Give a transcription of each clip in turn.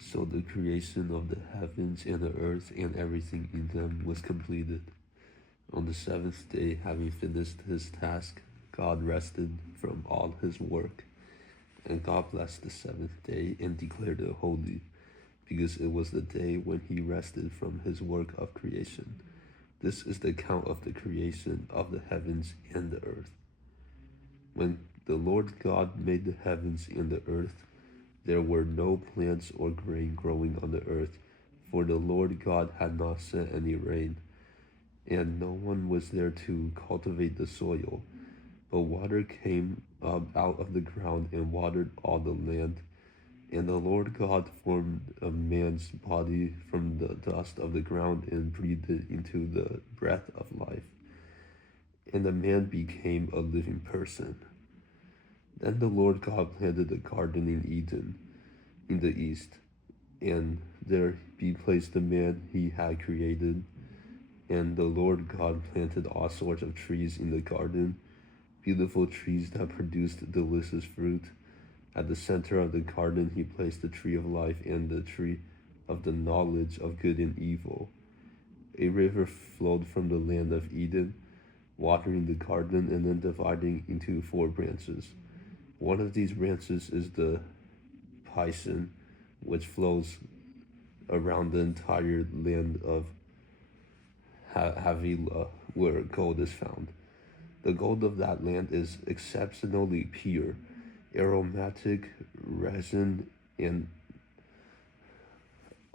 So the creation of the heavens and the earth and everything in them was completed. On the seventh day, having finished his task, God rested from all his work. And God blessed the seventh day and declared it holy, because it was the day when he rested from his work of creation. This is the account of the creation of the heavens and the earth. When the Lord God made the heavens and the earth, there were no plants or grain growing on the earth, for the Lord God had not sent any rain, and no one was there to cultivate the soil. But water came up out of the ground and watered all the land. And the Lord God formed a man's body from the dust of the ground and breathed it into the breath of life. And the man became a living person. Then the Lord God planted a garden in Eden in the east, and there he placed the man he had created. And the Lord God planted all sorts of trees in the garden, beautiful trees that produced delicious fruit. At the center of the garden, he placed the tree of life and the tree of the knowledge of good and evil. A river flowed from the land of Eden, watering the garden and then dividing into four branches. One of these branches is the Pison, which flows around the entire land of Havilah, where gold is found. The gold of that land is exceptionally pure. Aromatic resin and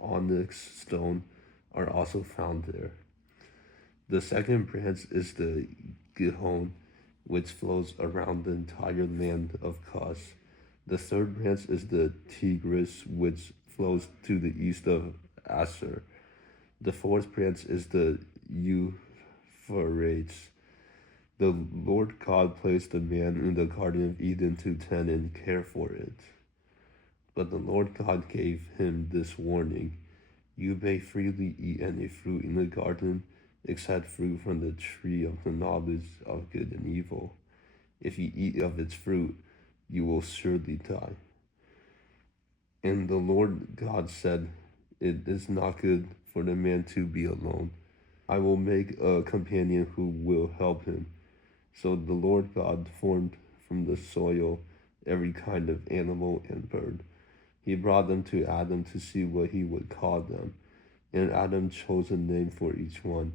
onyx stone are also found there. The second branch is the Gihon, which flows around the entire land of Kos. The third branch is the Tigris, which flows to the east of Asher. The fourth branch is the Euphrates. The Lord God placed the man in the Garden of Eden to tend and care for it. But the Lord God gave him this warning: you may freely eat any fruit in the garden, except fruit from the tree of the knowledge of good and evil. If you eat of its fruit, you will surely die. And the Lord God said, it is not good for the man to be alone. I will make a companion who will help him. So the Lord God formed from the soil every kind of animal and bird. He brought them to Adam to see what he would call them, and Adam chose a name for each one.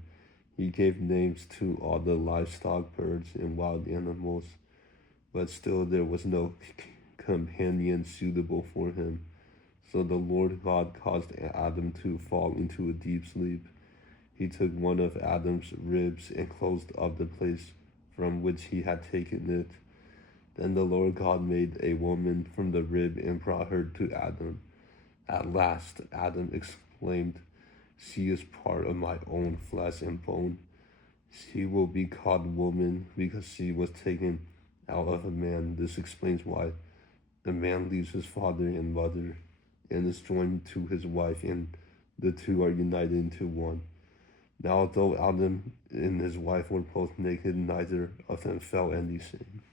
He gave names to all the livestock, birds, and wild animals, but still there was no companion suitable for him. So the Lord God caused Adam to fall into a deep sleep. He took one of Adam's ribs and closed up the place from which he had taken it. Then the Lord God made a woman from the rib and brought her to Adam. At last, Adam exclaimed, she is part of my own flesh and bone. She will be called woman because she was taken out of a man. This explains why the man leaves his father and mother and is joined to his wife, and the two are united into one. Now, though Adam and his wife were both naked, neither of them felt any shame.